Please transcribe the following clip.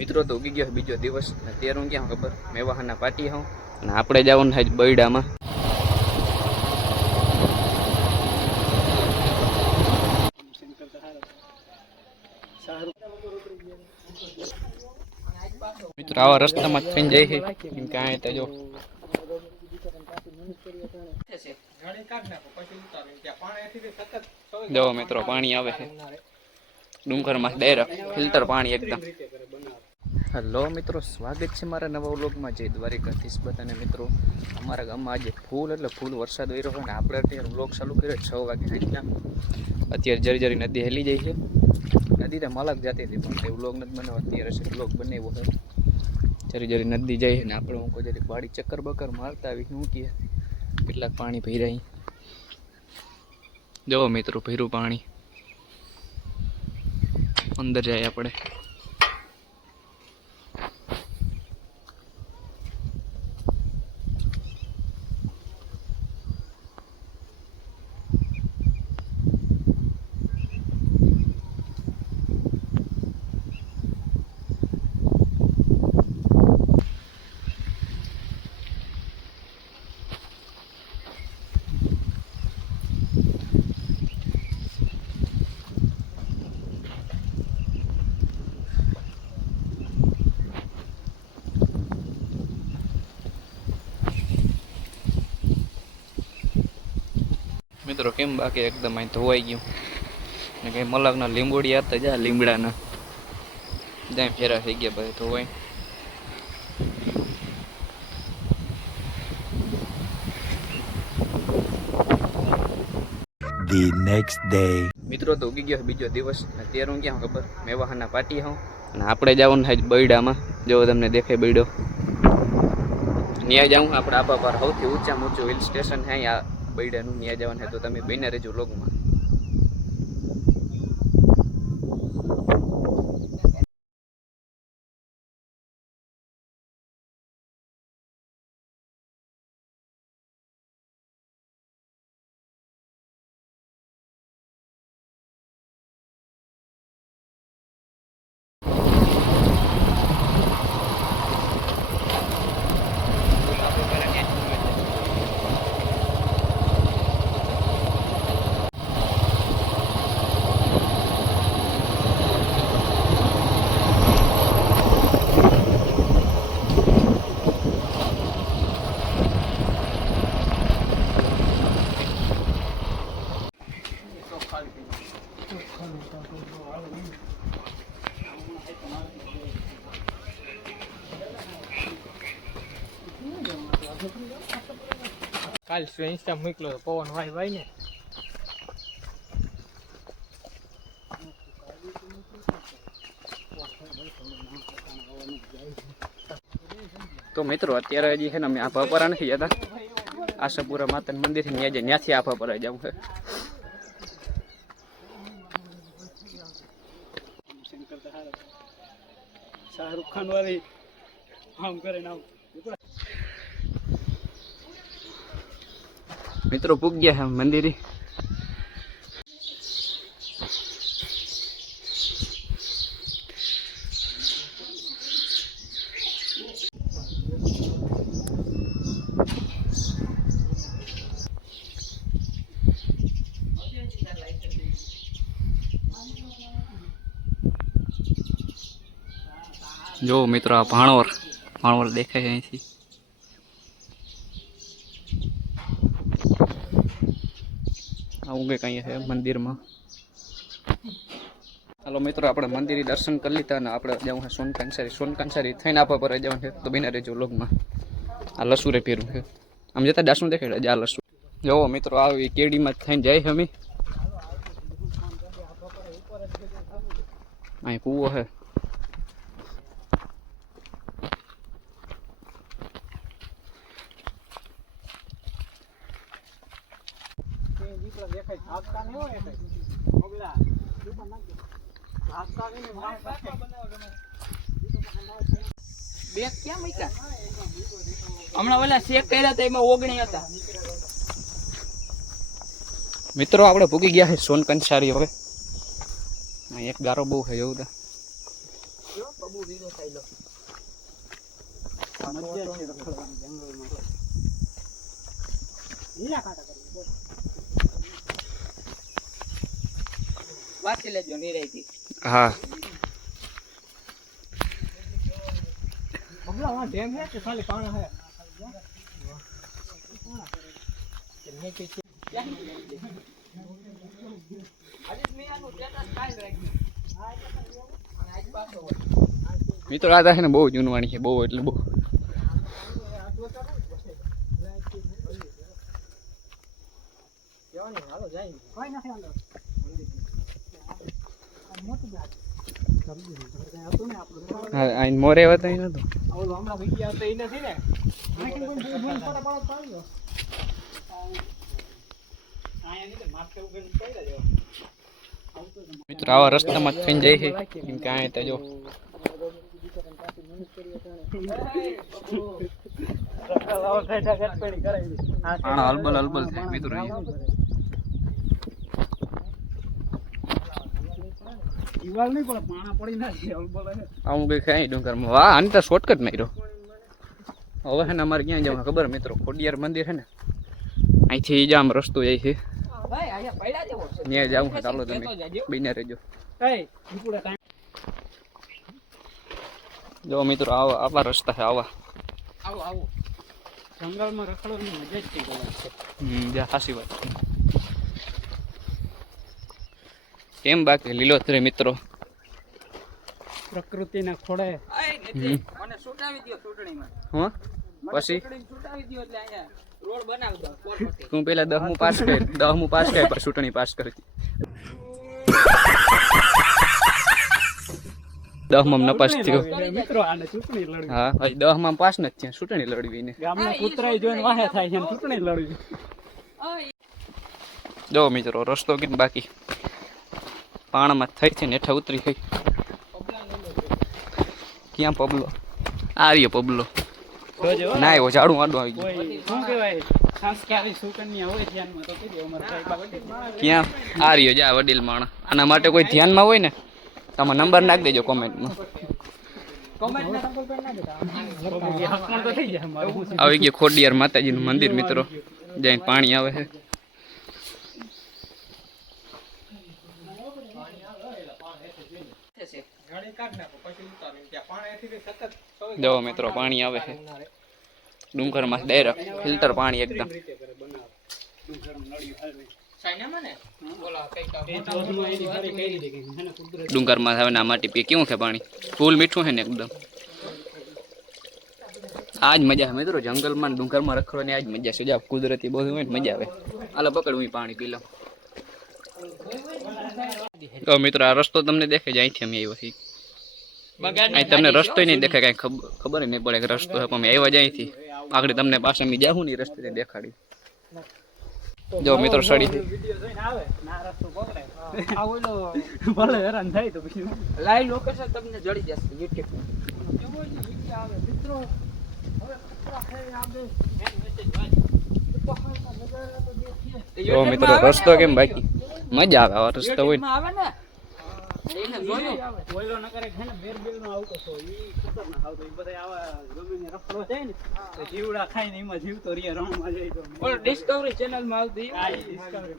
મિત્રો તો ઉગી ગયો બીજો દિવસ. અત્યારે હું ક્યાં ખબર મેવાહાના પાટી હોઉં અને આપણે જવાનું થાય બૈડામાં. મિત્રો આવા રસ્તામાં થઈને જાય છે કેમ કે આ તો જો જો મિત્રો પાણી આવે છે ડુંગરમાં ડાયરેક્ટ ફિલ્ટર પાણી એકદમ. હેલો મિત્રો, સ્વાગત છે મારા નવા વ્લોગમાં. જય દ્વારિકાધીશ બધાને. મિત્રો અમારા ગામમાં આજે ફૂલ એટલે ફૂલ વરસાદ આવી રહ્યો છે અને આપણે અત્યારે વ્લોગ ચાલુ કર્યો 6 વાગે સાંજના. અત્યારે જરી જરી નદી હેલી જાય છે. નદી તો મલક જતી હતી પણ એ વ્લોગ નથી બનાવ્યો. અત્યારે છે વ્લોગ બનાવ્યો છે. જરી જરી નદી જાય ને આપણે હું કોઈ જરી વાડી ચક્કર બક્કર મારતા આવી શું કહે કેટલાક પાણી ભર્યા. જો મિત્રો ભર્યું પાણી અંદર જાય આપણે. મિત્રો કેમ બાકી એકદમ અહીં ધોવાઈ ગયું ને કઈ મલકના લીંબોડી હતા જા લીમડાના જ્યાં ફેરા થઈ ગયા બધા ધોવાઈ. The next day. મિત્રો તો ઉગી ગયો બીજો દિવસ. અત્યારે હું ક્યાં ખબર મેવાહાના પાટી હોઉં અને આપણે જવાનું થાય બૈડામાં. જો તમને દેખાય બૈડો ત્યાં જાઉં આપણે આપા પર સૌથી ઊંચામાં ઊંચું હિલ સ્ટેશન છે અહીંયા બૈડાનું. ત્યાં જવાનું છે તો તમે બન્યા રહેજો વ્લોગમાં. કાલ ઇન્સ્ટા મોકલો પવન વાય વાય ને તો મિત્રો અત્યારે હજી છે ને અમે આભાપરા નથી જતા. આશાપુરા માતાના મંદિર થી ત્યાં ત્યાંથી આભાપરા જવું છે. શાહરુખ ખાન વાળી આમ કરે નામ. મિત્રો પૂગ ગયા છે મંદિરે. જો મિત્રો આ ભાણવર દેખાય અહીંથી. આવું કંઈક અહીંયા છે મંદિરમાં. હાલો મિત્રો આપણે મંદિરે દર્શન કરી લીધા અને આપણે જવું છે સોનકાંસારી થઈને આપવા પર જવાનું છે તો બિના રહેજો વ્લોગમાં. આ લસુરે પહેરું છે આમ જતા દાસનું દેખાડે આ લસુ. જોવો મિત્રો આવી કેડીમાં થઈને જાય છે અમે. અહીં કૂવો છે. હમણાં ઓલા શેક કર્યા હતા એમાં ઓગણી હતા. મિત્રો આપણે ભૂગી ગયા છે સોનકંસારી. હવે એક ગારો બહુ છે એવું. વાંચી લેજો નિરાયથી. હા મિત્રો આ છે ને બહુ જૂનવાણી છે, બહુ એટલે બહુ. હા આ મોરે હતા નતું. મિત્રો આવા રસ્તામાં જ થઈને જાય છે કેમ કે આ તો જો હલબલ હલબલ થાય મિત્રો. આવું કઈ ખાય ડુંગરમાં. વાહ આની તો શોર્ટકટ માર્યો. હવે છે ને અમારે ક્યાં જવું ખબર મિત્રો? ખોડિયાર મંદિર છે ને, અહીંથી જ આમ રસ્તો જાય છે, ત્યાં જવું છે. ચાલો તમે બિના રહેજો. જો મિત્રો આવા રસ્તા છે, આવા જંગલમાં રખડવાની મજા જ કઈ અલગ છે. જા સાચી વાત છે. કેમ બાકી લીલોતરી મિત્રો? પ્રકૃતિના ખોળે. મને છૂટાવી દો ચૂંટણીમાં. હા પછી છૂટાવી દો એટલે અહીંયા રોડ બનાવી દો. તું પેલા 10મું પાસ કર, 10મું પાસ કર પછી ચૂંટણી પાસ કરી. 10માં નપાસ થયો મિત્રો આને ચૂંટણી લડવી. હા ભાઈ 10માં પાસ નથી થયા, ચૂંટણી લડવી ને. ગામના કૂતરાઈ જોઈને વાહે થાય છે ચૂંટણી લડવી. જો મિત્રો રસ્તો કેમ બાકી પાણામાં થઈ છે ને હેઠા ઉતરી થઈ. ક્યાં પબલો? આ રહ્યો પબલો. ના એવો ઝાડું વાડું આવી ગયું. શું કહેવાય સંસ્કારી સુકન્યા હોય ધ્યાનમાં તો કીધું અમારે સાહેબ. ક્યાં? આ રહ્યો જા વડીલ માણસ. આના માટે કોઈ ધ્યાનમાં હોય ને તમે નંબર નાખી દેજો કોમેન્ટમાં. આવી ગયું ખોડિયાર માતાજીનું મંદિર મિત્રો, જઈને પાણી આવે છે. જો મિત્રો પાણી આવે છે ડુંગરમાં ડાયરેક્ટ ફિલ્ટર પાણી એકદમ. ડુંગરમાં આવે ને માટી પી કેવું છે પાણી, ફૂલ મીઠું છે ને એકદમ. આજ મજા આવે મિત્રો, જંગલમાં ડુંગરમાં રખડવાની આજ મજા છે. જો કુદરતી બધું હોય ને મજા આવે. હાલો પકડવું પાણી પી લઉં. તો મિત્રો આ રસ્તો તમને દેખાય છે, અહીંથી અમે આવ્યા છીએ. અહીં તમને રસ્તો નહીં દેખાય, કઈ ખબર નહીં પડે કે રસ્તો છે, અમે આવ્યા જ અહીંથી. આગળ તમને પાછા અમે જાઉં ને રસ્તે દેખાડી. જો મિત્રો સડી ભલે હેરાન થાય તો પછી લાઈવ લોકેશન તમને જડી જશે યુટ્યુબ. જો મિત્રો રસ્તો કેમ બાકી મજા આવે. આવા રસ્તો હોય આવે ને એને જોયું ઓઈલો ન કરે છે ને બેરબેલ નો આવતો તો ઈ ખતરનાક આવતો. ઈ બધા આવા ગમે રખડો જાય ને તો જીવડા ખાઈને એમાં જીવતો રિયા રણમાં જાય તો ઓલો ડિસ્કવરી ચેનલ માં આવતી. આ ડિસ્કવરી